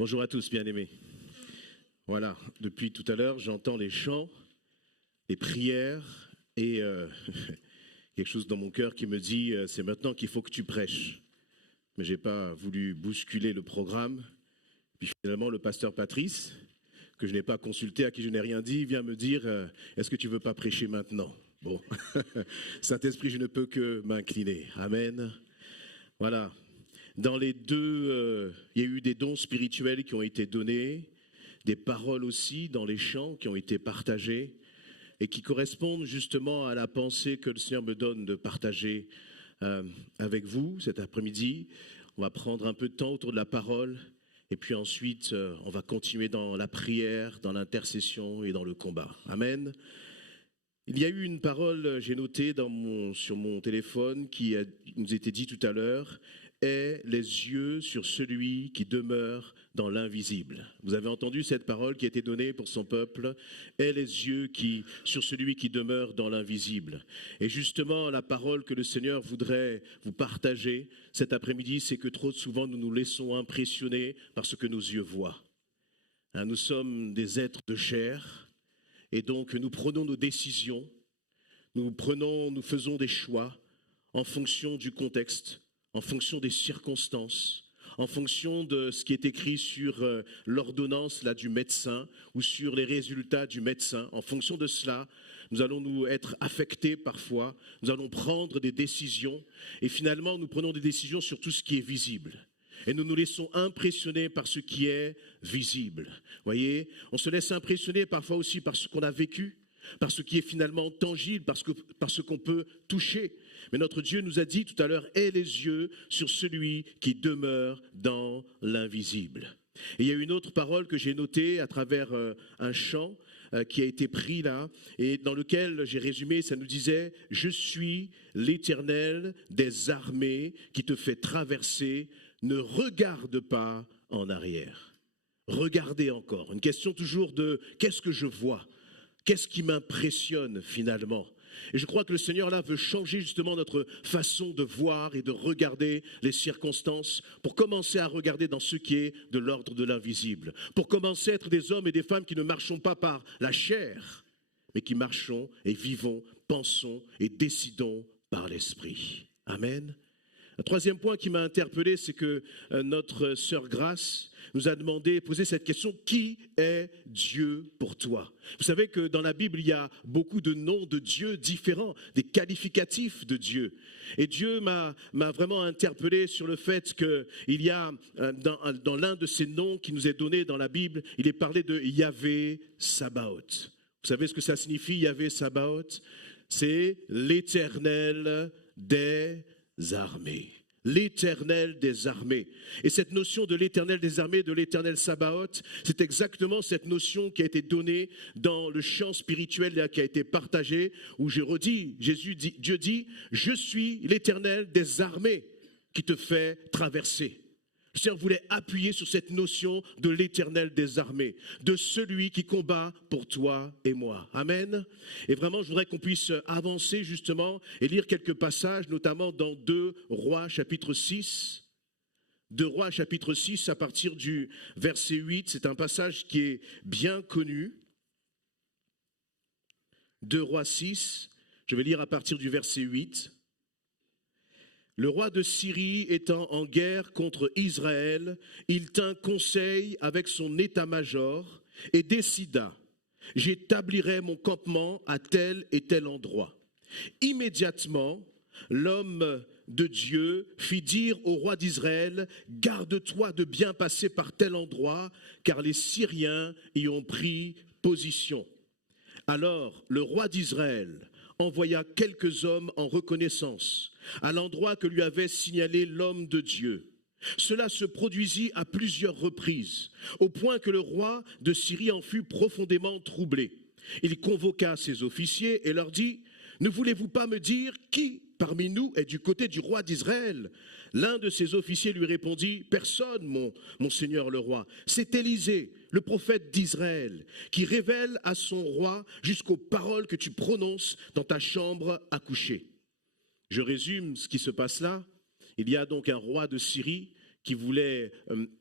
Bonjour à tous, bien-aimés. Voilà, depuis tout à l'heure, j'entends les chants, les prières et quelque chose dans mon cœur qui me dit c'est maintenant qu'il faut que tu prêches. Mais je n'ai pas voulu bousculer le programme. Puis finalement, le pasteur Patrice, que je n'ai pas consulté, à qui je n'ai rien dit, vient me dire est-ce que tu ne veux pas prêcher maintenant? Bon, Saint-Esprit, je ne peux que m'incliner. Amen. Voilà. Dans les deux, il y a eu des dons spirituels qui ont été donnés, des paroles aussi dans les chants qui ont été partagées et qui correspondent justement à la pensée que le Seigneur me donne de partager avec vous cet après-midi. On va prendre un peu de temps autour de la parole et puis ensuite on va continuer dans la prière, dans l'intercession et dans le combat. Amen. Il y a eu une parole, j'ai noté sur mon téléphone, qui nous était dit tout à l'heure, aie les yeux sur celui qui demeure dans l'invisible. Vous avez entendu cette parole qui a été donnée pour son peuple, aie les yeux sur celui qui demeure dans l'invisible. Et justement, la parole que le Seigneur voudrait vous partager cet après-midi, c'est que trop souvent nous nous laissons impressionner par ce que nos yeux voient. Nous sommes des êtres de chair. Et donc, nous prenons nos décisions, nous faisons des choix en fonction du contexte, en fonction des circonstances, en fonction de ce qui est écrit sur l'ordonnance du médecin ou sur les résultats du médecin. En fonction de cela, nous allons nous être affectés parfois, nous allons prendre des décisions et finalement, nous prenons des décisions sur tout ce qui est visible. Et nous nous laissons impressionner par ce qui est visible. Voyez, on se laisse impressionner parfois aussi par ce qu'on a vécu, par ce qui est finalement tangible, par ce qu'on peut toucher. Mais notre Dieu nous a dit tout à l'heure, aie les yeux sur celui qui demeure dans l'invisible. Et il y a une autre parole que j'ai notée à travers un chant qui a été pris là, et dans lequel j'ai résumé, ça nous disait « Je suis l'Éternel des armées qui te fait traverser. Ne regarde pas en arrière. » Regardez encore. Une question toujours de qu'est-ce que je vois? Qu'est-ce qui m'impressionne finalement? Et je crois que le Seigneur là veut changer justement notre façon de voir et de regarder les circonstances pour commencer à regarder dans ce qui est de l'ordre de l'invisible. Pour commencer à être des hommes et des femmes qui ne marchons pas par la chair, mais qui marchons et vivons, pensons et décidons par l'Esprit. Amen. Un troisième point qui m'a interpellé, c'est que notre sœur Grace nous a posé cette question, qui est Dieu pour toi? Vous savez que dans la Bible, il y a beaucoup de noms de Dieu différents, des qualificatifs de Dieu. Et Dieu m'a vraiment interpellé sur le fait qu'il y a, dans l'un de ces noms qui nous est donné dans la Bible, il est parlé de Yahvé Sabaoth. Vous savez ce que ça signifie, Yahvé Sabaoth? C'est l'Éternel des armées. L'Éternel des armées. Et cette notion de l'Éternel des armées, de l'Éternel Sabaoth, c'est exactement cette notion qui a été donnée dans le chant spirituel qui a été partagé, où je redis, Dieu dit, je suis l'Éternel des armées qui te fait traverser. Le Seigneur voulait appuyer sur cette notion de l'Éternel des armées, de celui qui combat pour toi et moi. Amen. Et vraiment, je voudrais qu'on puisse avancer justement et lire quelques passages, notamment dans 2 Rois chapitre 6. 2 Rois chapitre 6 à partir du verset 8. C'est un passage qui est bien connu. 2 Rois 6, je vais lire à partir du verset 8. Le roi de Syrie étant en guerre contre Israël, il tint conseil avec son état-major et décida « J'établirai mon campement à tel et tel endroit. » Immédiatement, l'homme de Dieu fit dire au roi d'Israël « Garde-toi de bien passer par tel endroit, car les Syriens y ont pris position. » Alors le roi d'Israël envoya quelques hommes en reconnaissance à l'endroit que lui avait signalé l'homme de Dieu. Cela se produisit à plusieurs reprises, au point que le roi de Syrie en fut profondément troublé. Il convoqua ses officiers et leur dit « Ne voulez-vous pas me dire qui parmi nous est du côté du roi d'Israël ?» L'un de ses officiers lui répondit « Personne, mon seigneur le roi. C'est Élisée, le prophète d'Israël, qui révèle à son roi jusqu'aux paroles que tu prononces dans ta chambre à coucher. » Je résume ce qui se passe là. Il y a donc un roi de Syrie qui voulait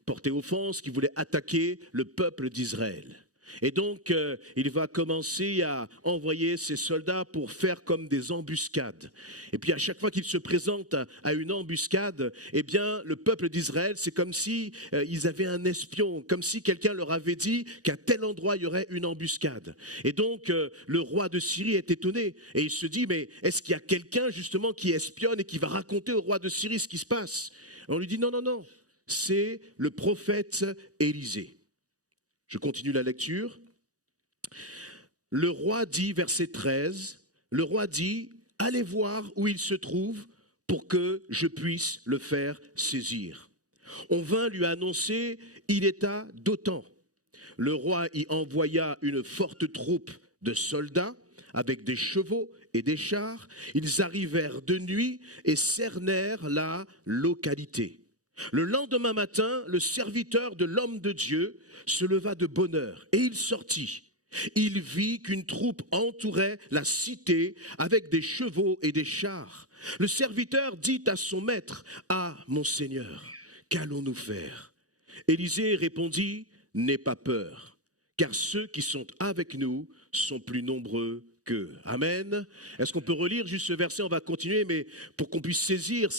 porter offense, qui voulait attaquer le peuple d'Israël. Et donc, il va commencer à envoyer ses soldats pour faire comme des embuscades. Et puis, à chaque fois qu'il se présente à une embuscade, eh bien, le peuple d'Israël, c'est comme si ils avaient un espion, comme si quelqu'un leur avait dit qu'à tel endroit, il y aurait une embuscade. Et donc, le roi de Syrie est étonné. Et il se dit, mais est-ce qu'il y a quelqu'un, justement, qui espionne et qui va raconter au roi de Syrie ce qui se passe? Et on lui dit, non, non, non, c'est le prophète Élisée. Je continue la lecture. Le roi dit, verset 13, le roi dit, allez voir où il se trouve pour que je puisse le faire saisir. On vint lui annoncer, il est à Dothan. Le roi y envoya une forte troupe de soldats avec des chevaux et des chars. Ils arrivèrent de nuit et cernèrent la localité. Le lendemain matin, le serviteur de l'homme de Dieu se leva de bonne heure et il sortit. Il vit qu'une troupe entourait la cité avec des chevaux et des chars. Le serviteur dit à son maître, « Ah, mon Seigneur, qu'allons-nous faire ?» Élisée répondit, « N'aie pas peur, car ceux qui sont avec nous sont plus nombreux qu'eux. » Amen. Est-ce qu'on peut relire juste ce verset? On va continuer, mais pour qu'on puisse saisir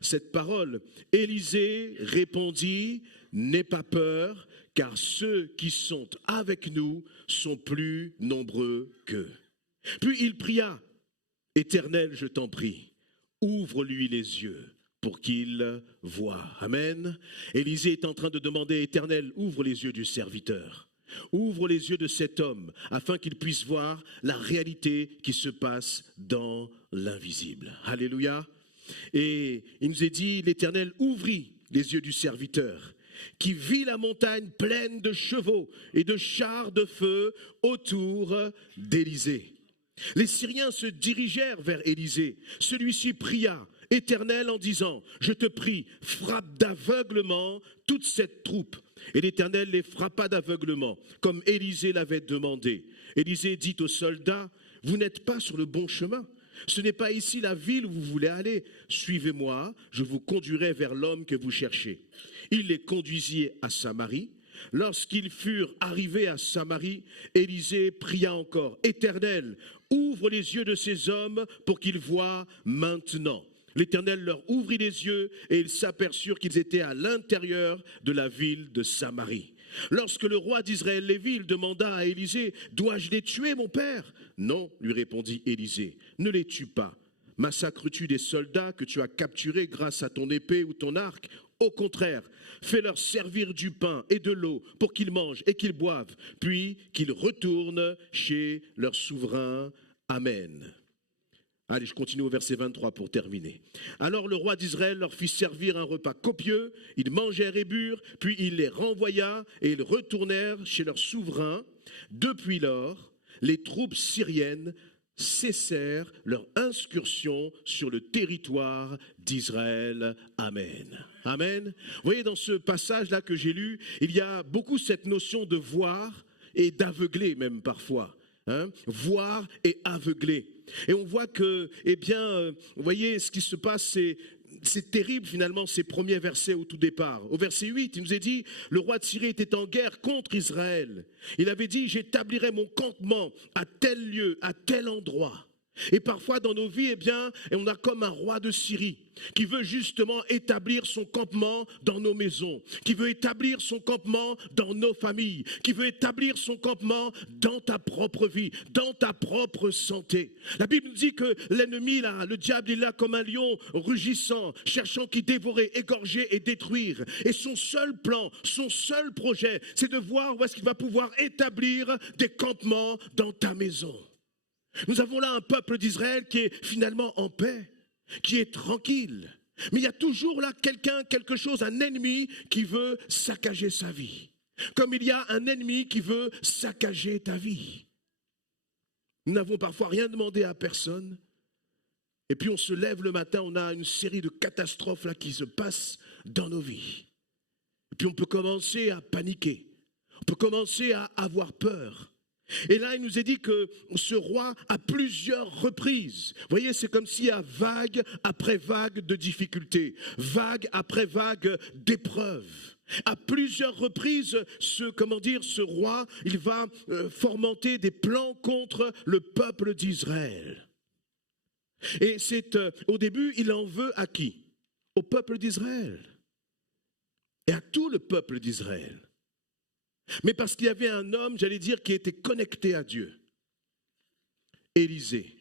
cette parole. Élisée répondit, « N'aie pas peur, car ceux qui sont avec nous sont plus nombreux qu'eux. » Puis il pria, « Éternel, je t'en prie, ouvre-lui les yeux pour qu'il voie. » Amen. Élisée est en train de demander, « Éternel, ouvre les yeux du serviteur. Ouvre les yeux de cet homme afin qu'il puisse voir la réalité qui se passe dans l'invisible. » Alléluia. Et il nous est dit, l'Éternel ouvrit les yeux du serviteur qui vit la montagne pleine de chevaux et de chars de feu autour d'Élisée. Les Syriens se dirigèrent vers Élisée. Celui-ci pria, « Éternel, en disant, je te prie, frappe d'aveuglement toute cette troupe. » Et l'Éternel les frappa d'aveuglement, comme Élisée l'avait demandé. Élisée dit aux soldats, « Vous n'êtes pas sur le bon chemin. Ce n'est pas ici la ville où vous voulez aller. Suivez-moi, je vous conduirai vers l'homme que vous cherchez. » Il les conduisit à Samarie. Lorsqu'ils furent arrivés à Samarie, Élisée pria encore, « Éternel, ouvre les yeux de ces hommes pour qu'ils voient maintenant. » L'Éternel leur ouvrit les yeux et ils s'aperçurent qu'ils étaient à l'intérieur de la ville de Samarie. Lorsque le roi d'Israël les vit, il demanda à Élisée, « Dois-je les tuer, mon père ?» « Non, lui répondit Élisée, ne les tue pas. Massacres-tu des soldats que tu as capturés grâce à ton épée ou ton arc ? Au contraire, fais-leur servir du pain et de l'eau pour qu'ils mangent et qu'ils boivent, puis qu'ils retournent chez leur souverain. Amen. » Allez, je continue au verset 23 pour terminer. Alors le roi d'Israël leur fit servir un repas copieux, ils mangèrent et burent, puis il les renvoya et ils retournèrent chez leur souverain. Depuis lors, les troupes syriennes cessèrent leur incursion sur le territoire d'Israël. Amen. Amen. Vous voyez, dans ce passage-là que j'ai lu, il y a beaucoup cette notion de voir et d'aveugler même parfois. Voir et aveugler. Et on voit que, eh bien, vous voyez, ce qui se passe, c'est terrible finalement ces premiers versets au tout départ. Au verset 8, il nous est dit, le roi de Syrie était en guerre contre Israël. Il avait dit, j'établirai mon campement à tel lieu, à tel endroit. Et parfois dans nos vies, eh bien, on a comme un roi de Syrie qui veut justement établir son campement dans nos maisons, qui veut établir son campement dans nos familles, qui veut établir son campement dans ta propre vie, dans ta propre santé. La Bible nous dit que l'ennemi, là, le diable, il est là comme un lion rugissant, cherchant qui dévorer, égorger et détruire. Et son seul plan, son seul projet, c'est de voir où est-ce qu'il va pouvoir établir des campements dans ta maison. Nous avons là un peuple d'Israël qui est finalement en paix, qui est tranquille. Mais il y a toujours là quelqu'un, quelque chose, un ennemi qui veut saccager sa vie. Comme il y a un ennemi qui veut saccager ta vie. Nous n'avons parfois rien demandé à personne. Et puis on se lève le matin, on a une série de catastrophes là qui se passent dans nos vies. Et puis on peut commencer à paniquer. On peut commencer à avoir peur. Et là, il nous est dit que ce roi, à plusieurs reprises, vous voyez, c'est comme s'il y a vague après vague de difficultés, vague après vague d'épreuves. À plusieurs reprises, ce roi, il va fomenter des plans contre le peuple d'Israël. Et au début, il en veut à qui? Au peuple d'Israël. Et à tout le peuple d'Israël. Mais parce qu'il y avait un homme, j'allais dire, qui était connecté à Dieu. Élisée.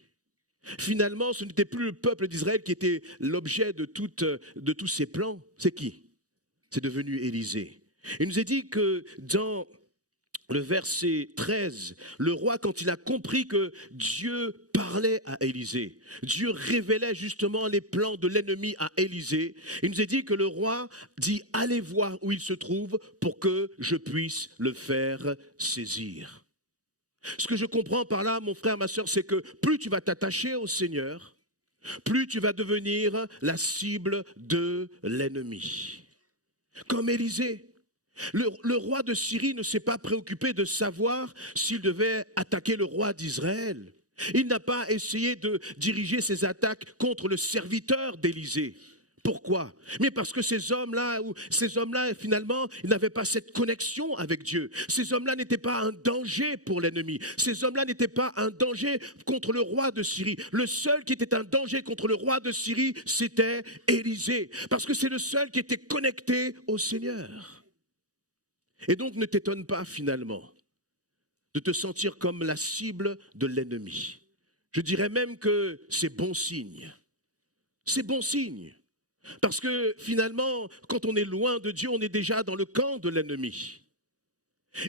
Finalement, ce n'était plus le peuple d'Israël qui était l'objet de tous ces plans. C'est qui? C'est devenu Élisée. Il nous est dit que dans le verset 13, le roi, quand il a compris que Dieu parlait à Élisée, Dieu révélait justement les plans de l'ennemi à Élisée, il nous est dit que le roi dit « Allez voir où il se trouve pour que je puisse le faire saisir ». Ce que je comprends par là, mon frère, ma soeur, c'est que plus tu vas t'attacher au Seigneur, plus tu vas devenir la cible de l'ennemi. Comme Élisée. Le roi de Syrie ne s'est pas préoccupé de savoir s'il devait attaquer le roi d'Israël. Il n'a pas essayé de diriger ses attaques contre le serviteur d'Élisée. Pourquoi? Mais parce que ces hommes-là, finalement, ils n'avaient pas cette connexion avec Dieu. Ces hommes-là n'étaient pas un danger pour l'ennemi. Ces hommes-là n'étaient pas un danger contre le roi de Syrie. Le seul qui était un danger contre le roi de Syrie, c'était Élisée. Parce que c'est le seul qui était connecté au Seigneur. Et donc ne t'étonne pas finalement de te sentir comme la cible de l'ennemi. Je dirais même que c'est bon signe. C'est bon signe. Parce que finalement, quand on est loin de Dieu, on est déjà dans le camp de l'ennemi.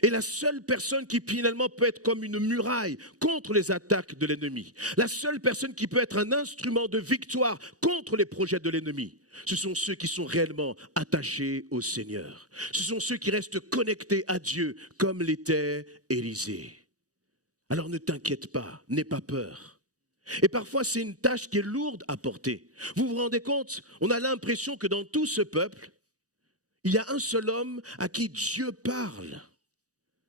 Et la seule personne qui finalement peut être comme une muraille contre les attaques de l'ennemi, la seule personne qui peut être un instrument de victoire contre les projets de l'ennemi, ce sont ceux qui sont réellement attachés au Seigneur. Ce sont ceux qui restent connectés à Dieu comme l'était Élisée. Alors ne t'inquiète pas, n'aie pas peur. Et parfois, c'est une tâche qui est lourde à porter. Vous vous rendez compte? On a l'impression que dans tout ce peuple, il y a un seul homme à qui Dieu parle.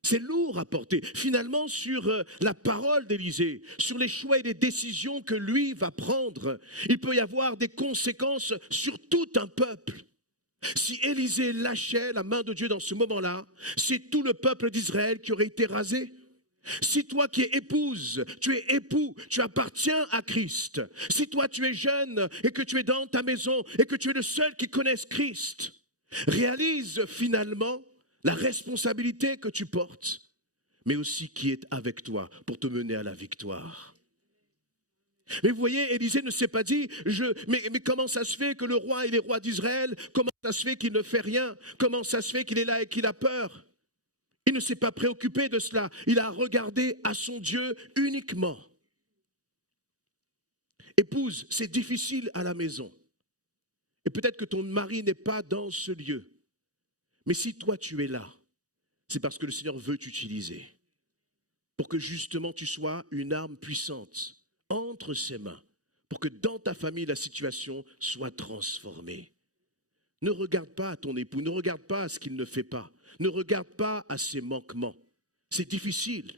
C'est lourd à porter. Finalement, sur la parole d'Élisée, sur les choix et les décisions que lui va prendre, il peut y avoir des conséquences sur tout un peuple. Si Élisée lâchait la main de Dieu dans ce moment-là, c'est tout le peuple d'Israël qui aurait été rasé. Si toi qui es épouse, tu es époux, tu appartiens à Christ. Si toi tu es jeune et que tu es dans ta maison et que tu es le seul qui connaisse Christ, réalise finalement la responsabilité que tu portes, mais aussi qui est avec toi pour te mener à la victoire. Mais vous voyez, Élisée ne s'est pas dit, mais comment ça se fait que le roi et les rois d'Israël, comment ça se fait qu'il ne fait rien? Comment ça se fait qu'il est là et qu'il a peur? Il ne s'est pas préoccupé de cela. Il a regardé à son Dieu uniquement. Épouse, c'est difficile à la maison. Et peut-être que ton mari n'est pas dans ce lieu. Mais si toi tu es là, c'est parce que le Seigneur veut t'utiliser. Pour que justement tu sois une arme puissante entre ses mains. Pour que dans ta famille la situation soit transformée. Ne regarde pas à ton époux, ne regarde pas à ce qu'il ne fait pas. Ne regarde pas à ses manquements. C'est difficile.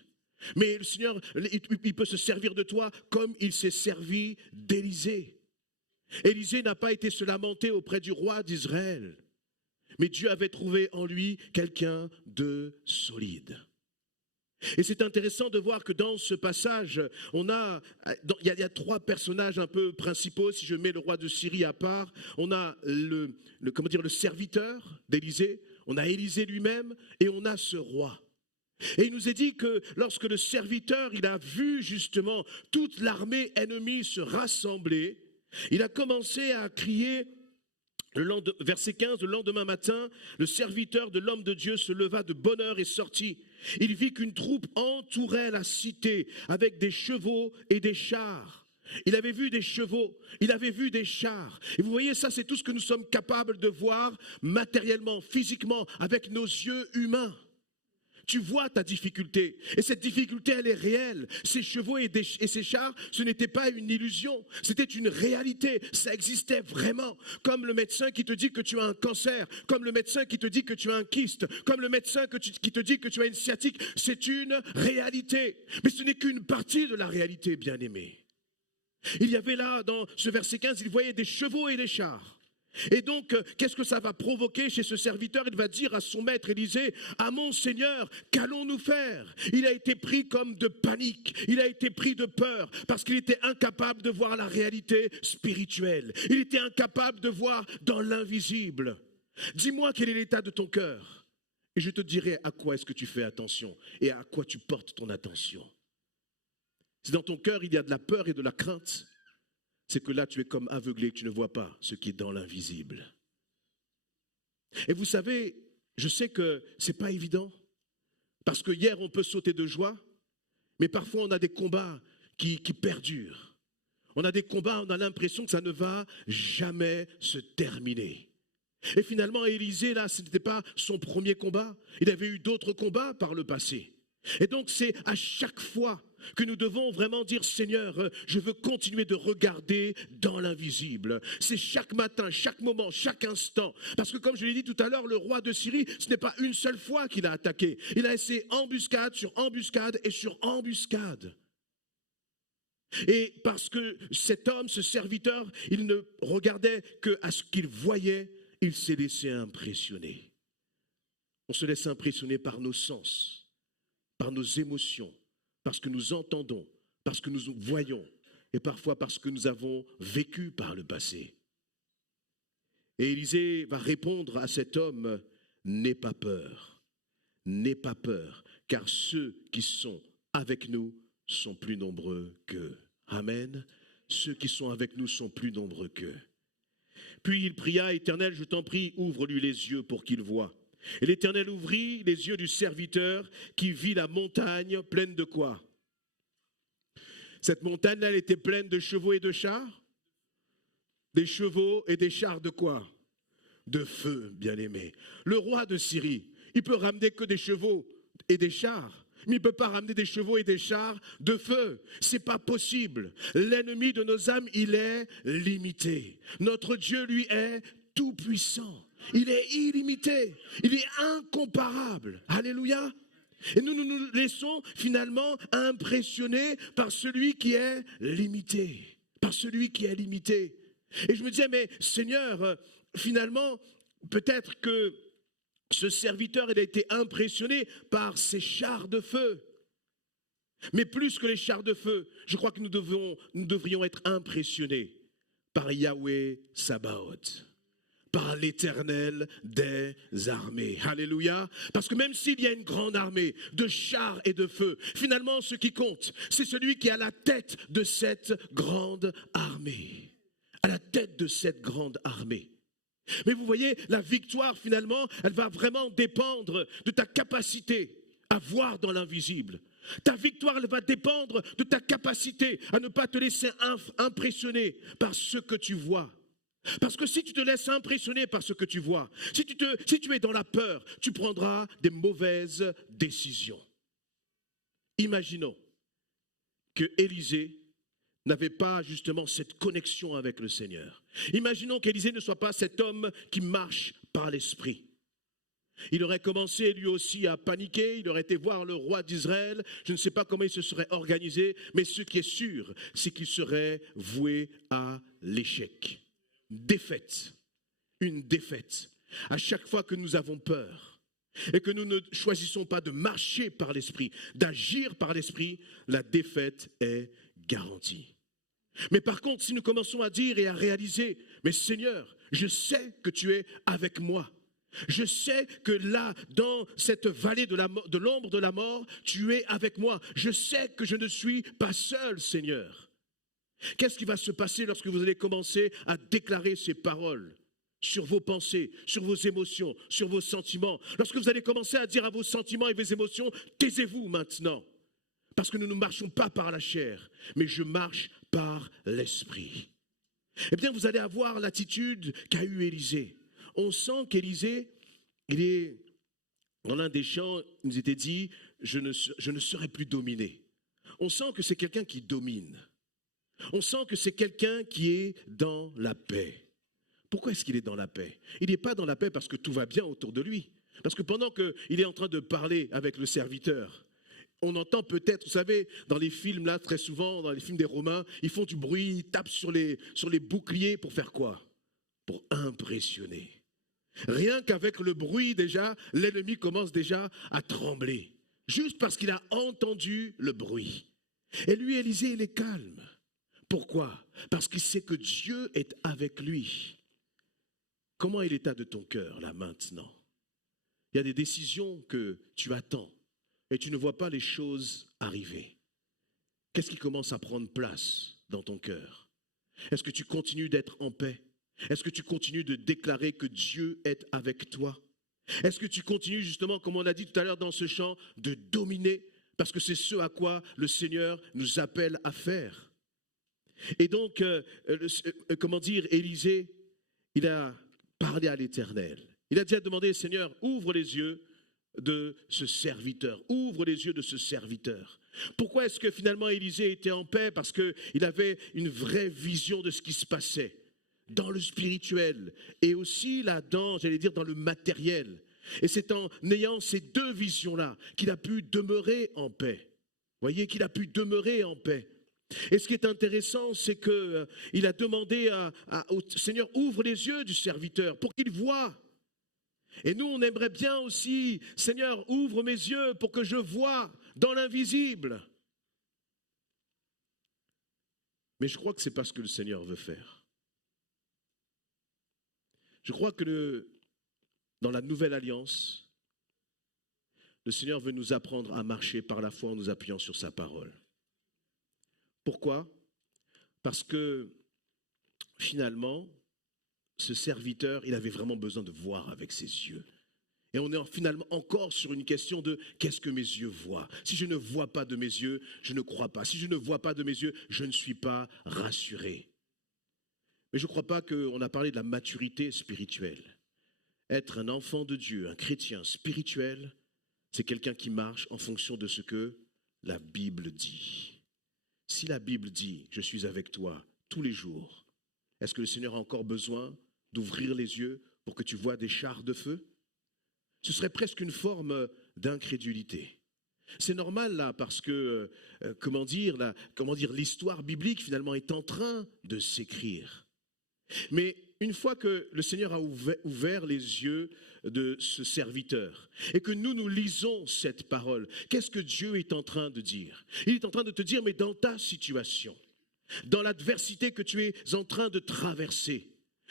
Mais le Seigneur, il peut se servir de toi comme il s'est servi d'Élisée. Élisée n'a pas été se lamenter auprès du roi d'Israël. Mais Dieu avait trouvé en lui quelqu'un de solide. Et c'est intéressant de voir que dans ce passage, il y a trois personnages un peu principaux. Si je mets le roi de Syrie à part, on a le serviteur d'Élisée, on a Élisée lui-même et on a ce roi. Et il nous est dit que lorsque le serviteur, il a vu justement toute l'armée ennemie se rassembler, il a commencé à crier. Verset 15, le lendemain matin, le serviteur de l'homme de Dieu se leva de bonne heure et sortit. Il vit qu'une troupe entourait la cité avec des chevaux et des chars. Il avait vu des chevaux, il avait vu des chars. Et vous voyez, ça c'est tout ce que nous sommes capables de voir matériellement, physiquement, avec nos yeux humains. Tu vois ta difficulté. Et cette difficulté, elle est réelle. Ces chevaux et ces chars, ce n'était pas une illusion. C'était une réalité. Ça existait vraiment. Comme le médecin qui te dit que tu as un cancer. Comme le médecin qui te dit que tu as un kyste. Comme le médecin qui te dit que tu as une sciatique. C'est une réalité. Mais ce n'est qu'une partie de la réalité, bien-aimé. Il y avait là, dans ce verset 15, il voyait des chevaux et des chars. Et donc, qu'est-ce que ça va provoquer chez ce serviteur? Il va dire à son maître Élisée, à mon Seigneur, qu'allons-nous faire? Il a été pris comme de panique, il a été pris de peur, parce qu'il était incapable de voir la réalité spirituelle. Il était incapable de voir dans l'invisible. Dis-moi quel est l'état de ton cœur, et je te dirai à quoi est-ce que tu fais attention, et à quoi tu portes ton attention. Si dans ton cœur il y a de la peur et de la crainte, c'est que là, tu es comme aveuglé, que tu ne vois pas ce qui est dans l'invisible. Et vous savez, je sais que ce n'est pas évident, parce que hier, on peut sauter de joie, mais parfois, on a des combats qui perdurent. On a des combats, on a l'impression que ça ne va jamais se terminer. Et finalement, Élisée, là, ce n'était pas son premier combat. Il avait eu d'autres combats par le passé. Et donc, c'est à chaque fois que nous devons vraiment dire, Seigneur, je veux continuer de regarder dans l'invisible. C'est chaque matin, chaque moment, chaque instant. Parce que comme je l'ai dit tout à l'heure, le roi de Syrie, ce n'est pas une seule fois qu'il a attaqué. Il a essayé embuscade sur embuscade et sur embuscade. Et parce que cet homme, ce serviteur, il ne regardait qu'à ce qu'il voyait, il s'est laissé impressionner. On se laisse impressionner par nos sens, par nos émotions, parce que nous entendons, parce que nous voyons, et parfois parce que nous avons vécu par le passé. Et Élisée va répondre à cet homme, n'aie pas peur, car ceux qui sont avec nous sont plus nombreux qu'eux. Amen. Ceux qui sont avec nous sont plus nombreux qu'eux. Puis il pria, Éternel, je t'en prie, ouvre-lui les yeux pour qu'il voie. Et l'Éternel ouvrit les yeux du serviteur qui vit la montagne pleine de quoi? Cette montagne-là, elle était pleine de chevaux et de chars? Des chevaux et des chars de quoi? De feu, bien-aimé. Le roi de Syrie, il peut ramener que des chevaux et des chars, mais il ne peut pas ramener des chevaux et des chars de feu. Ce n'est pas possible. L'ennemi de nos âmes, il est limité. Notre Dieu, lui, est tout-puissant. Il est illimité, il est incomparable. Alléluia. Et nous nous laissons finalement impressionner par celui qui est limité. Par celui qui est limité. Et je me disais, mais Seigneur, finalement, peut-être que ce serviteur, il a été impressionné par ces chars de feu. Mais plus que les chars de feu, je crois que nous devrions être impressionnés par Yahweh Sabaoth. Par l'Éternel des armées. Alléluia. Parce que même s'il y a une grande armée de chars et de feu, finalement ce qui compte, c'est celui qui est à la tête de cette grande armée. À la tête de cette grande armée. Mais vous voyez, la victoire finalement, elle va vraiment dépendre de ta capacité à voir dans l'invisible. Ta victoire, elle va dépendre de ta capacité à ne pas te laisser impressionner par ce que tu vois. Parce que si tu te laisses impressionner par ce que tu vois, si tu es dans la peur, tu prendras des mauvaises décisions. Imaginons que Élisée n'avait pas justement cette connexion avec le Seigneur. Imaginons qu'Élisée ne soit pas cet homme qui marche par l'esprit. Il aurait commencé lui aussi à paniquer, il aurait été voir le roi d'Israël, je ne sais pas comment il se serait organisé, mais ce qui est sûr, c'est qu'il serait voué à l'échec. Une défaite. À chaque fois que nous avons peur et que nous ne choisissons pas de marcher par l'esprit, d'agir par l'esprit, la défaite est garantie. Mais par contre, si nous commençons à dire et à réaliser, mais Seigneur, je sais que tu es avec moi. Je sais que là, dans cette vallée de l'ombre de la mort, tu es avec moi. Je sais que je ne suis pas seul, Seigneur. Qu'est-ce qui va se passer lorsque vous allez commencer à déclarer ces paroles sur vos pensées, sur vos émotions, sur vos sentiments? Lorsque vous allez commencer à dire à vos sentiments et vos émotions, taisez-vous maintenant. Parce que nous ne marchons pas par la chair, mais je marche par l'esprit. Eh bien, vous allez avoir l'attitude qu'a eu Élisée. On sent qu'Élisée, il est dans l'un des chants, il nous était dit, je ne serai plus dominé. On sent que c'est quelqu'un qui domine. On sent que c'est quelqu'un qui est dans la paix. Pourquoi est-ce qu'il est dans la paix? Il n'est pas dans la paix parce que tout va bien autour de lui. Parce que pendant qu'il est en train de parler avec le serviteur, on entend peut-être, vous savez, dans les films, là, très souvent, dans les films des Romains, ils font du bruit, ils tapent sur les boucliers pour faire quoi? Pour impressionner. Rien qu'avec le bruit déjà, l'ennemi commence déjà à trembler. Juste parce qu'il a entendu le bruit. Et lui, Élisée, il est calme. Pourquoi? Parce qu'il sait que Dieu est avec lui. Comment est l'état de ton cœur là maintenant? Il y a des décisions que tu attends et tu ne vois pas les choses arriver. Qu'est-ce qui commence à prendre place dans ton cœur? Est-ce que tu continues d'être en paix? Est-ce que tu continues de déclarer que Dieu est avec toi? Est-ce que tu continues justement, comme on a dit tout à l'heure dans ce chant, de dominer? Parce que c'est ce à quoi le Seigneur nous appelle à faire. Et donc, Élisée, il a parlé à l'Éternel. Il a déjà demandé, Seigneur, ouvre les yeux de ce serviteur. Ouvre les yeux de ce serviteur. Pourquoi est-ce que finalement Élisée était en paix? Parce qu'il avait une vraie vision de ce qui se passait dans le spirituel et aussi là-dedans, j'allais dire, dans le matériel. Et c'est en ayant ces deux visions-là qu'il a pu demeurer en paix. Voyez, qu'il a pu demeurer en paix. Et ce qui est intéressant, c'est qu'il a demandé au Seigneur, ouvre les yeux du serviteur pour qu'il voie. Et nous, on aimerait bien aussi, Seigneur, ouvre mes yeux pour que je voie dans l'invisible. Mais je crois que c'est pas ce que le Seigneur veut faire. Je crois que dans la nouvelle alliance, le Seigneur veut nous apprendre à marcher par la foi en nous appuyant sur sa parole. Pourquoi? Parce que finalement, ce serviteur, il avait vraiment besoin de voir avec ses yeux. Et on est finalement encore sur une question de qu'est-ce que mes yeux voient? Si je ne vois pas de mes yeux, je ne crois pas. Si je ne vois pas de mes yeux, je ne suis pas rassuré. Mais je ne crois pas qu'on a parlé de la maturité spirituelle. Être un enfant de Dieu, un chrétien spirituel, c'est quelqu'un qui marche en fonction de ce que la Bible dit. Si la Bible dit « Je suis avec toi tous les jours », est-ce que le Seigneur a encore besoin d'ouvrir les yeux pour que tu vois des chars de feu? Ce serait presque une forme d'incrédulité. C'est normal là parce que, l'histoire biblique finalement est en train de s'écrire. Mais une fois que le Seigneur a ouvert les yeux de ce serviteur et que nous lisons cette parole, qu'est-ce que Dieu est en train de dire? Il est en train de te dire, mais dans ta situation, dans l'adversité que tu es en train de traverser,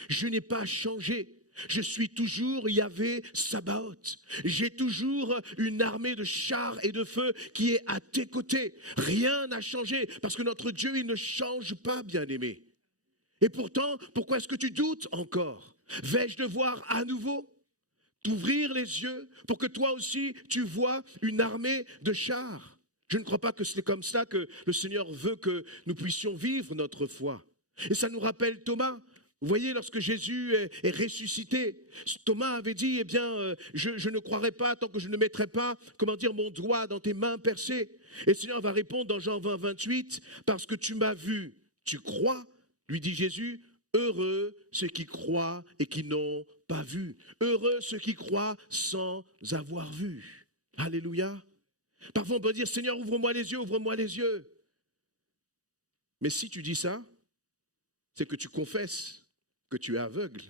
je n'ai pas changé. Je suis toujours Yahvé Sabaoth. J'ai toujours une armée de chars et de feu qui est à tes côtés. Rien n'a changé parce que notre Dieu, il ne change pas, bien-aimé. Et pourtant, pourquoi est-ce que tu doutes encore? Vais-je devoir à nouveau t'ouvrir les yeux pour que toi aussi tu vois une armée de chars? Je ne crois pas que c'est comme ça que le Seigneur veut que nous puissions vivre notre foi. Et ça nous rappelle Thomas. Vous voyez, lorsque Jésus est ressuscité, Thomas avait dit, eh bien, je ne croirai pas tant que je ne mettrai pas, mon doigt dans tes mains percées. Et le Seigneur va répondre dans Jean 20, 28, parce que tu m'as vu, tu crois, lui dit Jésus, heureux ceux qui croient et qui n'ont pas vu. Heureux ceux qui croient sans avoir vu. Alléluia. Parfois on peut dire, Seigneur, ouvre-moi les yeux, ouvre-moi les yeux. Mais si tu dis ça, c'est que tu confesses que tu es aveugle.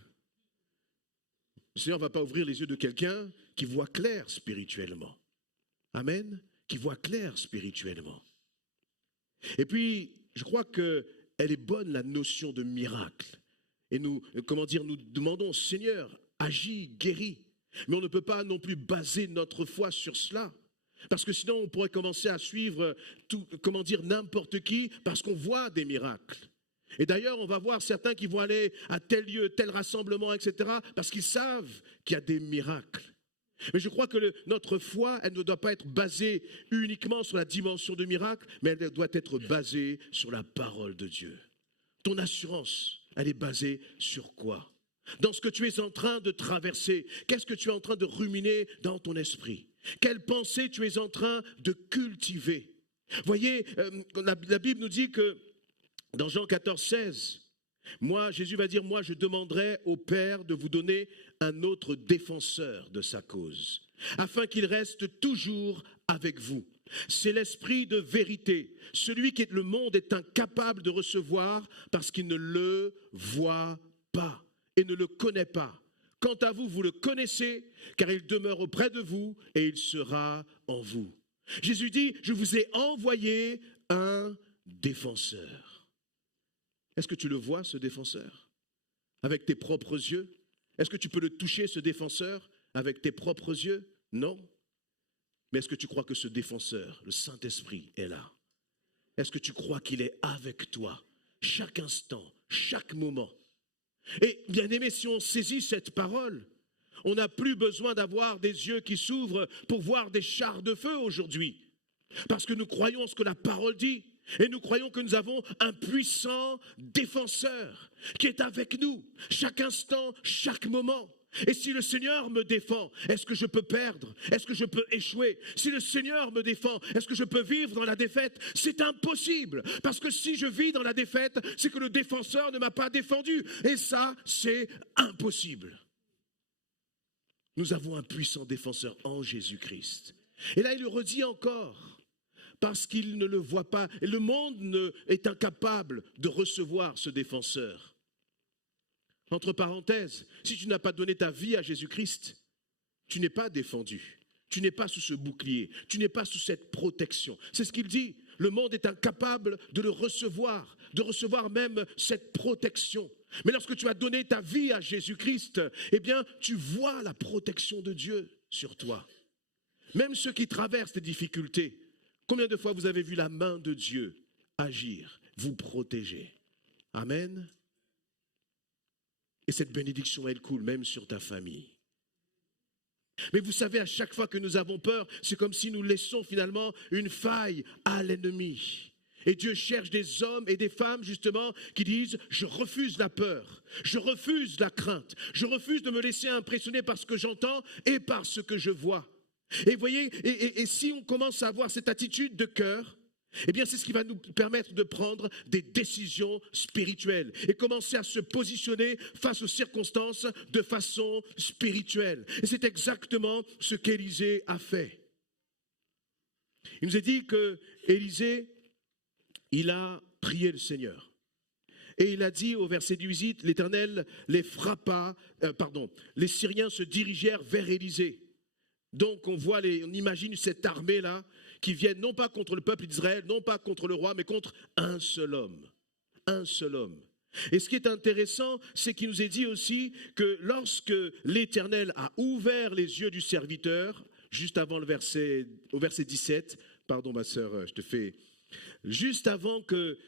Le Seigneur ne va pas ouvrir les yeux de quelqu'un qui voit clair spirituellement. Amen. Qui voit clair spirituellement. Et puis, je crois qu'elle est bonne, la notion de miracle. Et nous demandons, Seigneur, agis, guéris. Mais on ne peut pas non plus baser notre foi sur cela. Parce que sinon, on pourrait commencer à suivre n'importe qui parce qu'on voit des miracles. Et d'ailleurs, on va voir certains qui vont aller à tel lieu, tel rassemblement, etc. parce qu'ils savent qu'il y a des miracles. Mais je crois que notre foi, elle ne doit pas être basée uniquement sur la dimension de miracle, mais elle doit être basée sur la parole de Dieu. Ton assurance, elle est basée sur quoi? dans ce que tu es en train de traverser? Qu'est-ce que tu es en train de ruminer dans ton esprit? Quelle pensée tu es en train de cultiver? Voyez, la Bible nous dit que dans Jean 14, 16, Jésus va dire, moi je demanderai au Père de vous donner un autre défenseur de sa cause, afin qu'il reste toujours avec vous. C'est l'esprit de vérité, celui que le monde est incapable de recevoir parce qu'il ne le voit pas et ne le connaît pas. Quant à vous, vous le connaissez, car il demeure auprès de vous et il sera en vous. Jésus dit, je vous ai envoyé un défenseur. Est-ce que tu le vois, ce défenseur, avec tes propres yeux? Est-ce que tu peux le toucher, ce défenseur, avec tes propres yeux? Non. Mais est-ce que tu crois que ce défenseur, le Saint-Esprit, est là? Est-ce que tu crois qu'il est avec toi, chaque instant, chaque moment? Et bien aimé, si on saisit cette parole, on n'a plus besoin d'avoir des yeux qui s'ouvrent pour voir des chars de feu aujourd'hui. Parce que nous croyons ce que la parole dit. Et nous croyons que nous avons un puissant défenseur qui est avec nous, chaque instant, chaque moment. Et si le Seigneur me défend, est-ce que je peux perdre? Est-ce que je peux échouer? Si le Seigneur me défend, est-ce que je peux vivre dans la défaite? C'est impossible, parce que si je vis dans la défaite, c'est que le défenseur ne m'a pas défendu. Et ça, c'est impossible. Nous avons un puissant défenseur en Jésus-Christ. Et là, il le redit encore. Parce qu'il ne le voit pas. Et le monde est incapable de recevoir ce défenseur. Entre parenthèses, si tu n'as pas donné ta vie à Jésus-Christ, tu n'es pas défendu. Tu n'es pas sous ce bouclier. Tu n'es pas sous cette protection. C'est ce qu'il dit. Le monde est incapable de le recevoir, de recevoir même cette protection. Mais lorsque tu as donné ta vie à Jésus-Christ, eh bien, tu vois la protection de Dieu sur toi. Même ceux qui traversent des difficultés, combien de fois vous avez vu la main de Dieu agir, vous protéger? Amen. Et cette bénédiction, elle coule même sur ta famille. Mais vous savez, à chaque fois que nous avons peur, c'est comme si nous laissons finalement une faille à l'ennemi. Et Dieu cherche des hommes et des femmes justement qui disent « je refuse la peur, je refuse la crainte, je refuse de me laisser impressionner par ce que j'entends et par ce que je vois ». Et voyez, et si on commence à avoir cette attitude de cœur, eh bien c'est ce qui va nous permettre de prendre des décisions spirituelles et commencer à se positionner face aux circonstances de façon spirituelle. Et c'est exactement ce qu'Élisée a fait. Il nous est dit que Élisée, il a prié le Seigneur. Et il a dit au verset 18, l'Éternel les frappa, les Syriens se dirigèrent vers Élisée. Donc on imagine cette armée-là qui vient non pas contre le peuple d'Israël, non pas contre le roi, mais contre un seul homme. Un seul homme. Et ce qui est intéressant, c'est qu'il nous est dit aussi que lorsque l'Éternel a ouvert les yeux du serviteur, juste avant au verset 17, pardon ma sœur, je te fais... Juste avant que,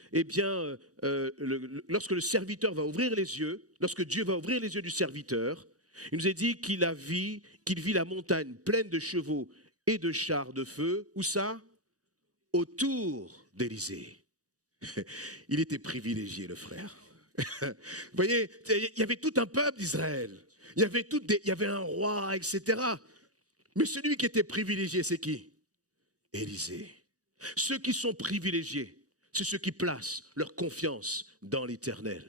lorsque le serviteur va ouvrir les yeux, lorsque Dieu va ouvrir les yeux du serviteur, il nous est dit qu'il vit la montagne pleine de chevaux et de chars de feu. Où ça? Autour d'Élysée. Il était privilégié, le frère. Vous voyez, il y avait tout un peuple d'Israël. Il y avait un roi, etc. Mais celui qui était privilégié, c'est qui? Élysée. Ceux qui sont privilégiés, c'est ceux qui placent leur confiance dans l'Éternel.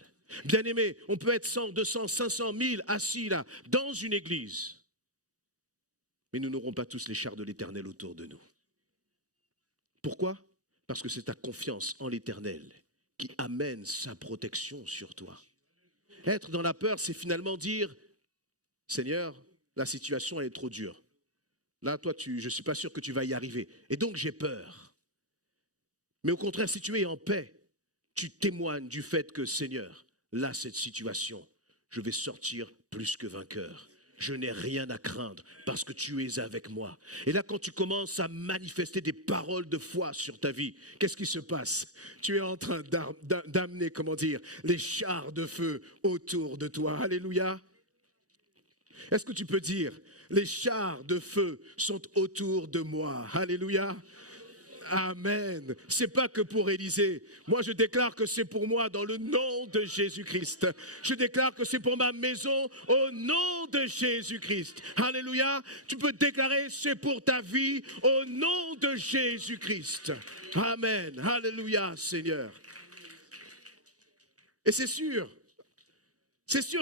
Bien-aimés, on peut être 100, 200, 500, 1000 assis là, dans une église. Mais nous n'aurons pas tous les chars de l'Éternel autour de nous. Pourquoi? Parce que c'est ta confiance en l'Éternel qui amène sa protection sur toi. Être dans la peur, c'est finalement dire, Seigneur, la situation elle est trop dure. Là, toi, je ne suis pas sûr que tu vas y arriver. Et donc, j'ai peur. Mais au contraire, si tu es en paix, tu témoignes du fait que, Seigneur, là, cette situation, je vais sortir plus que vainqueur. Je n'ai rien à craindre parce que tu es avec moi. Et là, quand tu commences à manifester des paroles de foi sur ta vie, qu'est-ce qui se passe? Tu es en train d'amener, les chars de feu autour de toi. Alléluia. Est-ce que tu peux dire, les chars de feu sont autour de moi? Alléluia. Amen. C'est pas que pour Élisée. Moi, je déclare que c'est pour moi dans le nom de Jésus-Christ. Je déclare que c'est pour ma maison au nom de Jésus-Christ. Alléluia. Tu peux déclarer c'est pour ta vie au nom de Jésus-Christ. Amen. Alléluia, Seigneur. Et c'est sûr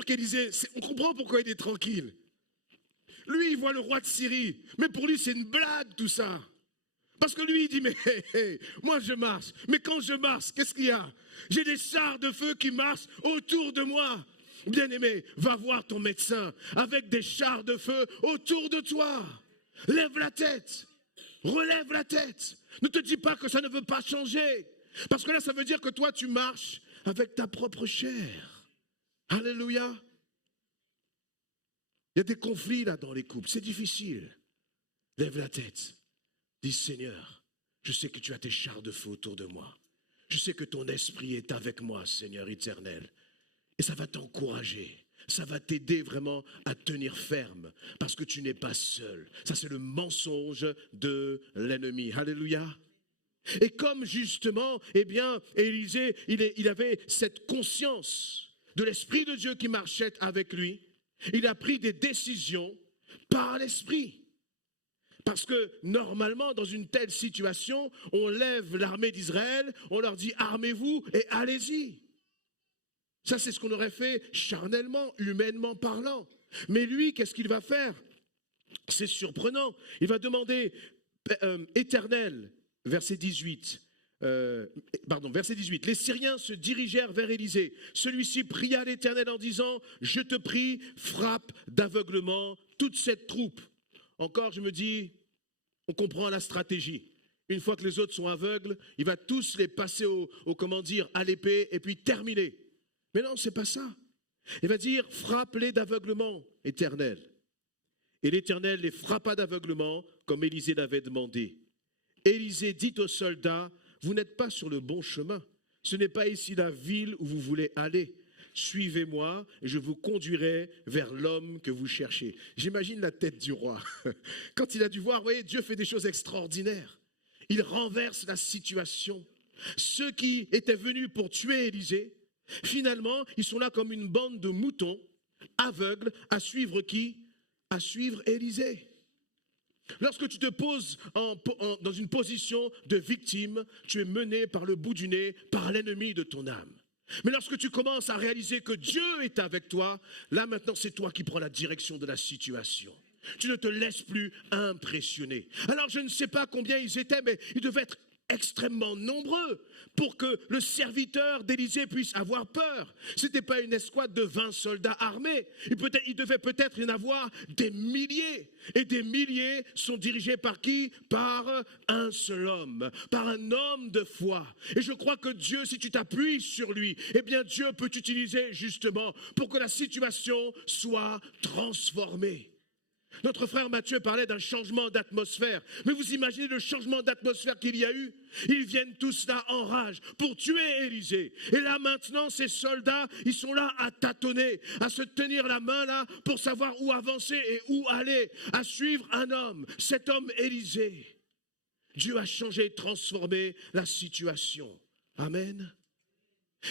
qu'Élisée, on comprend pourquoi il est tranquille. Lui, il voit le roi de Syrie, mais pour lui, c'est une blague tout ça. Parce que lui, il dit, mais moi je marche. Mais quand je marche, qu'est-ce qu'il y a? J'ai des chars de feu qui marchent autour de moi. Bien-aimé, va voir ton médecin avec des chars de feu autour de toi. Lève la tête. Relève la tête. Ne te dis pas que ça ne veut pas changer. Parce que là, ça veut dire que toi, tu marches avec ta propre chair. Alléluia. Il y a des conflits là dans les couples. C'est difficile. Lève la tête. Dis, Seigneur, je sais que tu as tes chars de feu autour de moi. Je sais que ton esprit est avec moi, Seigneur éternel. Et ça va t'encourager. Ça va t'aider vraiment à tenir ferme. Parce que tu n'es pas seul. Ça, c'est le mensonge de l'ennemi. Alléluia. Et comme justement, Élisée, il avait cette conscience de l'Esprit de Dieu qui marchait avec lui. Il a pris des décisions par l'Esprit. Parce que normalement, dans une telle situation, on lève l'armée d'Israël, on leur dit armez-vous et allez-y. Ça, c'est ce qu'on aurait fait charnellement, humainement parlant. Mais lui, qu'est-ce qu'il va faire? C'est surprenant. Il va demander, Éternel, verset 18, les Syriens se dirigèrent vers Élisée. Celui-ci pria l'Éternel en disant, je te prie, frappe d'aveuglement toute cette troupe. Encore, je me dis, on comprend la stratégie. Une fois que les autres sont aveugles, il va tous les passer à l'épée et puis terminer. Mais non, c'est pas ça. Il va dire, frappe-les d'aveuglement, Éternel. Et l'Éternel les frappa d'aveuglement, comme Élisée l'avait demandé. Élisée dit aux soldats, vous n'êtes pas sur le bon chemin. Ce n'est pas ici la ville où vous voulez aller. Suivez-moi et je vous conduirai vers l'homme que vous cherchez. J'imagine la tête du roi. Quand il a dû voir, vous voyez, Dieu fait des choses extraordinaires. Il renverse la situation. Ceux qui étaient venus pour tuer Élisée, finalement, ils sont là comme une bande de moutons aveugles à suivre qui? À suivre Élisée. Lorsque tu te poses dans une position de victime, tu es mené par le bout du nez, par l'ennemi de ton âme. Mais lorsque tu commences à réaliser que Dieu est avec toi, là maintenant c'est toi qui prends la direction de la situation. Tu ne te laisses plus impressionner. Alors je ne sais pas combien ils étaient, mais ils devaient être extrêmement nombreux pour que le serviteur d'Élisée puisse avoir peur. Ce n'était pas une escouade de 20 soldats armés. Il devait peut-être y en avoir des milliers. Et des milliers sont dirigés par qui? Par un seul homme, par un homme de foi. Et je crois que Dieu, si tu t'appuies sur lui, eh bien Dieu peut t'utiliser justement pour que la situation soit transformée. Notre frère Matthieu parlait d'un changement d'atmosphère. Mais vous imaginez le changement d'atmosphère qu'il y a eu? Ils viennent tous là en rage pour tuer Élisée. Et là maintenant, ces soldats, ils sont là à tâtonner, à se tenir la main là pour savoir où avancer et où aller, à suivre un homme, cet homme Élisée. Dieu a changé et transformé la situation. Amen.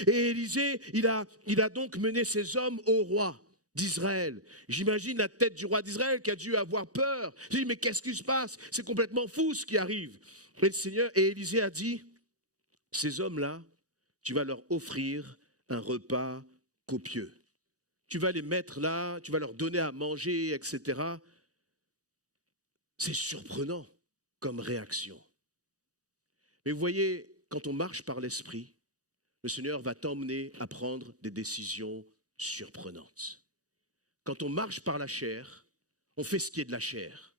Et Élisée, il a donc mené ses hommes au roi d'Israël. J'imagine la tête du roi d'Israël qui a dû avoir peur. Il dit, mais qu'est-ce qui se passe? C'est complètement fou ce qui arrive. Et le Seigneur, et Élisée a dit, ces hommes-là, tu vas leur offrir un repas copieux. Tu vas les mettre là, tu vas leur donner à manger, etc. C'est surprenant comme réaction. Mais vous voyez, quand on marche par l'esprit, le Seigneur va t'emmener à prendre des décisions surprenantes. Quand on marche par la chair, on fait ce qui est de la chair.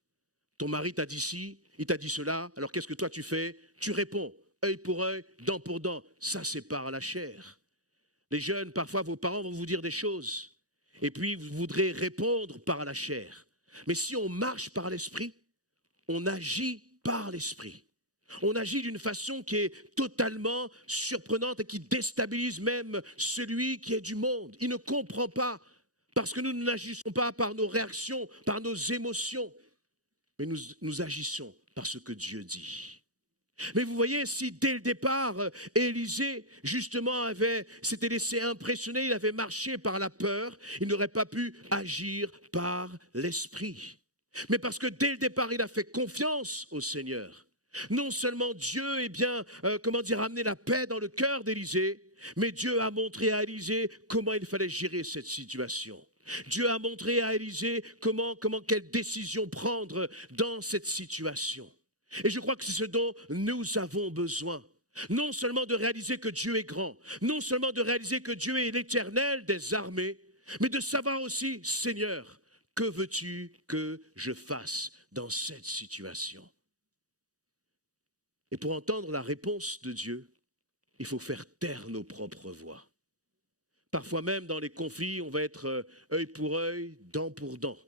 Ton mari t'a dit ci, il t'a dit cela, alors qu'est-ce que toi tu fais? Tu réponds, œil pour œil, dent pour dent. Ça, c'est par la chair. Les jeunes, parfois, vos parents vont vous dire des choses, et puis vous voudrez répondre par la chair. Mais si on marche par l'esprit, on agit par l'esprit. On agit d'une façon qui est totalement surprenante et qui déstabilise même celui qui est du monde. Il ne comprend pas parce que nous n'agissons pas par nos réactions, par nos émotions, mais nous agissons par ce que Dieu dit. Mais vous voyez, si dès le départ, Élisée, justement, s'était laissé impressionner, il avait marché par la peur, il n'aurait pas pu agir par l'esprit. Mais parce que dès le départ, il a fait confiance au Seigneur. Non seulement Dieu, a amené la paix dans le cœur d'Élisée, mais Dieu a montré à Élisée comment il fallait gérer cette situation. Dieu a montré à Élisée quelle décision prendre dans cette situation. Et je crois que c'est ce dont nous avons besoin. Non seulement de réaliser que Dieu est grand, non seulement de réaliser que Dieu est l'Éternel des armées, mais de savoir aussi, Seigneur, que veux-tu que je fasse dans cette situation? Et pour entendre la réponse de Dieu, il faut faire taire nos propres voix. Parfois même dans les conflits, on va être œil pour œil, dent pour dent.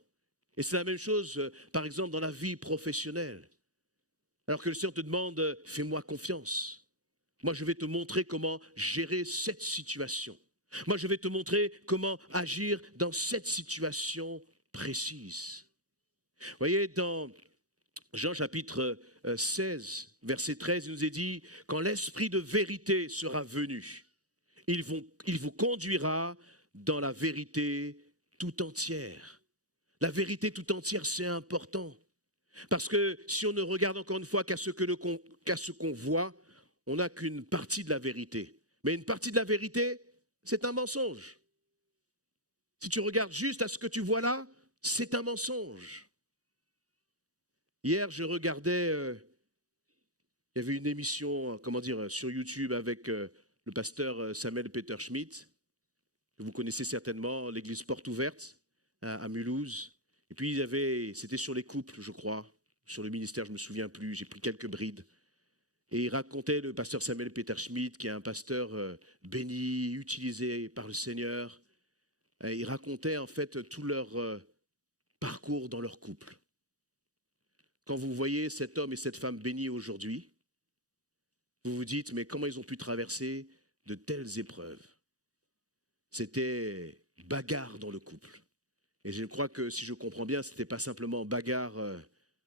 Et c'est la même chose, par exemple, dans la vie professionnelle. Alors que le Seigneur te demande, fais-moi confiance. Moi, je vais te montrer comment gérer cette situation. Moi, je vais te montrer comment agir dans cette situation précise. Vous voyez, dans Jean chapitre 16, verset 13, il nous est dit, quand l'Esprit de vérité sera venu, il vous conduira dans la vérité tout entière. La vérité tout entière, c'est important. Parce que si on ne regarde encore une fois qu'à ce qu'on voit, on n'a qu'une partie de la vérité. Mais une partie de la vérité, c'est un mensonge. Si tu regardes juste à ce que tu vois là, c'est un mensonge. Hier, je regardais, il y avait une émission, sur YouTube avec le pasteur Samuel Peter Schmidt, que vous connaissez certainement, l'église Porte Ouverte à Mulhouse. Et puis, c'était sur les couples, je crois, sur le ministère, je ne me souviens plus, j'ai pris quelques brides. Et il racontait, le pasteur Samuel Peter Schmidt, qui est un pasteur béni, utilisé par le Seigneur, il racontait en fait tout leur parcours dans leur couple. Quand vous voyez cet homme et cette femme bénis aujourd'hui, vous vous dites, mais comment ils ont pu traverser de telles épreuves? C'était bagarre dans le couple. Et je crois que, si je comprends bien, ce n'était pas simplement bagarre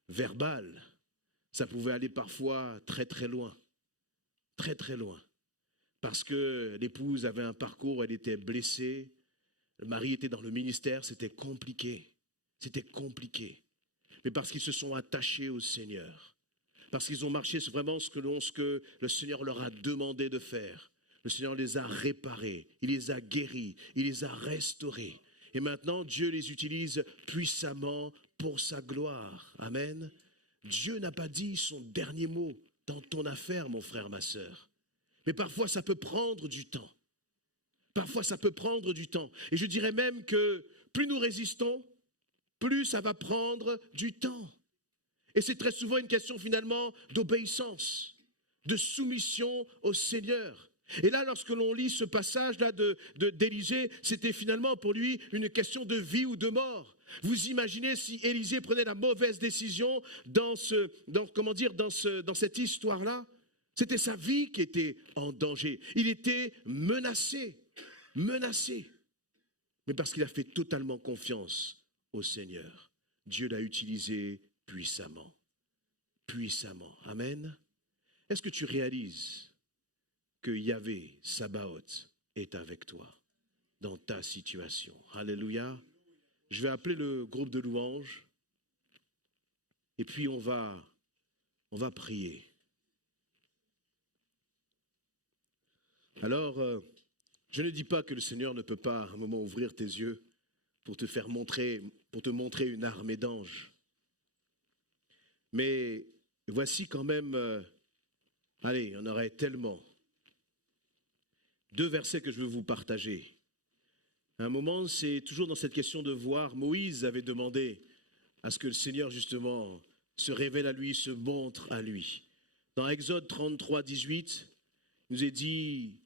verbale. Ça pouvait aller parfois très très loin. Très très loin. Parce que l'épouse avait un parcours, elle était blessée. Le mari était dans le ministère, c'était compliqué. C'était compliqué. Mais parce qu'ils se sont attachés au Seigneur. Parce qu'ils ont marché vraiment ce que le Seigneur leur a demandé de faire. Le Seigneur les a réparés, il les a guéris, il les a restaurés. Et maintenant, Dieu les utilise puissamment pour sa gloire. Amen. Dieu n'a pas dit son dernier mot dans ton affaire, mon frère, ma sœur. Mais parfois, ça peut prendre du temps. Parfois, ça peut prendre du temps. Et je dirais même que plus nous résistons, plus ça va prendre du temps. Et c'est très souvent une question finalement d'obéissance, de soumission au Seigneur. Et là, lorsque l'on lit ce passage-là d'Élisée, c'était finalement pour lui une question de vie ou de mort. Vous imaginez si Élisée prenait la mauvaise décision dans cette histoire-là? C'était sa vie qui était en danger. Il était menacé. Mais parce qu'il a fait totalement confiance au Seigneur, Dieu l'a utilisé puissamment. Amen. Est-ce que tu réalises que Yahvé, Sabaoth, est avec toi dans ta situation? Alléluia. Je vais appeler le groupe de louanges et puis on va prier. Alors, je ne dis pas que le Seigneur ne peut pas à un moment ouvrir tes yeux pour te montrer une armée d'anges. Mais voici quand même, il y en aurait tellement. 2 versets que je veux vous partager. À un moment, c'est toujours dans cette question de voir. Moïse avait demandé à ce que le Seigneur, justement, se révèle à lui, se montre à lui. Dans Exode 33, 18, il nous est dit,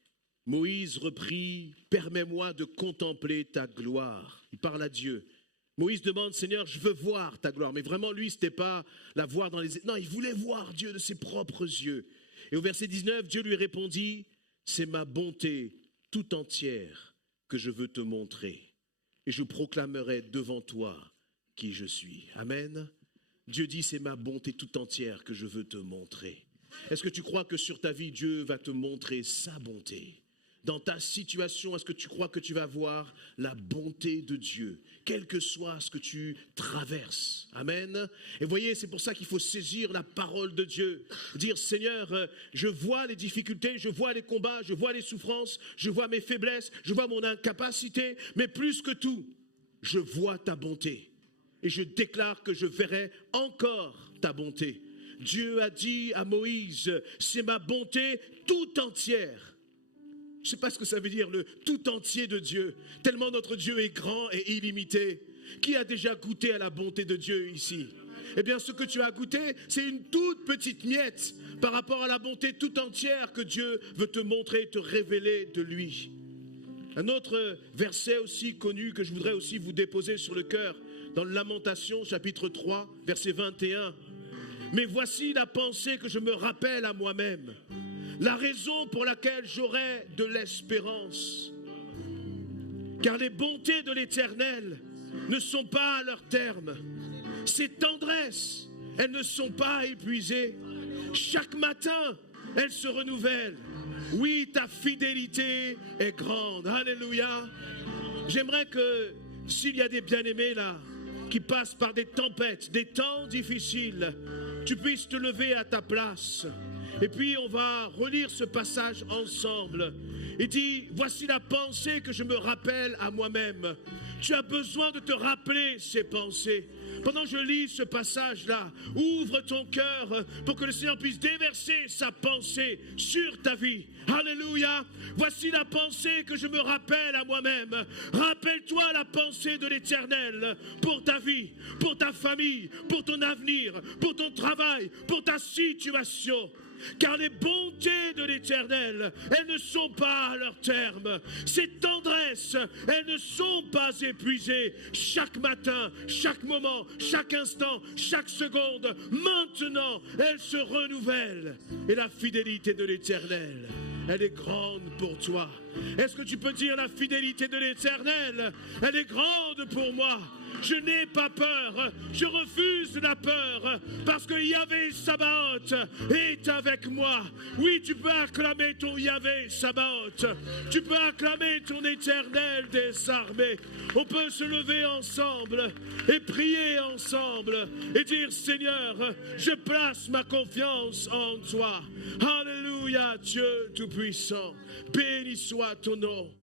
Moïse reprit, « Permets-moi de contempler ta gloire. » Il parle à Dieu. Moïse demande, « Seigneur, je veux voir ta gloire. » Mais vraiment, lui, ce n'était pas la voir dans les... Non, il voulait voir Dieu de ses propres yeux. Et au verset 19, Dieu lui répondit, « C'est ma bonté tout entière que je veux te montrer. Et je proclamerai devant toi qui je suis. » Amen. Dieu dit, « C'est ma bonté tout entière que je veux te montrer. » Est-ce que tu crois que sur ta vie, Dieu va te montrer sa bonté? Dans ta situation, est-ce que tu crois que tu vas voir la bonté de Dieu, quel que soit ce que tu traverses? Amen. Et voyez, c'est pour ça qu'il faut saisir la parole de Dieu. Dire, Seigneur, je vois les difficultés, je vois les combats, je vois les souffrances, je vois mes faiblesses, je vois mon incapacité, mais plus que tout, je vois ta bonté. Et je déclare que je verrai encore ta bonté. Dieu a dit à Moïse, c'est ma bonté tout entière. Je ne sais pas ce que ça veut dire, le tout entier de Dieu. Tellement notre Dieu est grand et illimité. Qui a déjà goûté à la bonté de Dieu ici? Eh bien, ce que tu as goûté, c'est une toute petite miette par rapport à la bonté tout entière que Dieu veut te montrer, te révéler de lui. Un autre verset aussi connu que je voudrais aussi vous déposer sur le cœur, dans Lamentation, chapitre 3, verset 21. Mais voici la pensée que je me rappelle à moi-même. La raison pour laquelle j'aurai de l'espérance. Car les bontés de l'Éternel ne sont pas à leur terme. Ses tendresses, elles ne sont pas épuisées. Chaque matin, elles se renouvellent. Oui, ta fidélité est grande. Alléluia. J'aimerais que s'il y a des bien-aimés là, qui passent par des tempêtes, des temps difficiles, tu puisses te lever à ta place. Et puis on va relire ce passage ensemble. Il dit, voici la pensée que je me rappelle à moi-même. Tu as besoin de te rappeler ces pensées. Pendant que je lis ce passage-là, ouvre ton cœur pour que le Seigneur puisse déverser sa pensée sur ta vie. Alléluia. Voici la pensée que je me rappelle à moi-même. Rappelle-toi la pensée de l'Éternel pour ta vie, pour ta famille, pour ton avenir, pour ton travail, pour ta situation. Car les bontés de l'Éternel, elles ne sont pas à leur terme. Ses tendresses, elles ne sont pas épuisées. Chaque matin, chaque moment, chaque instant, chaque seconde, maintenant, elles se renouvellent. Et la fidélité de l'Éternel, elle est grande pour toi. Est-ce que tu peux dire la fidélité de l'Éternel, elle est grande pour moi? Je n'ai pas peur, je refuse la peur, parce que Yahvé Sabaoth est avec moi. Oui, tu peux acclamer ton Yahvé Sabaoth, tu peux acclamer ton Éternel des armées. On peut se lever ensemble et prier ensemble et dire, Seigneur, je place ma confiance en toi. Alléluia, Dieu Tout-Puissant, béni soit ton nom.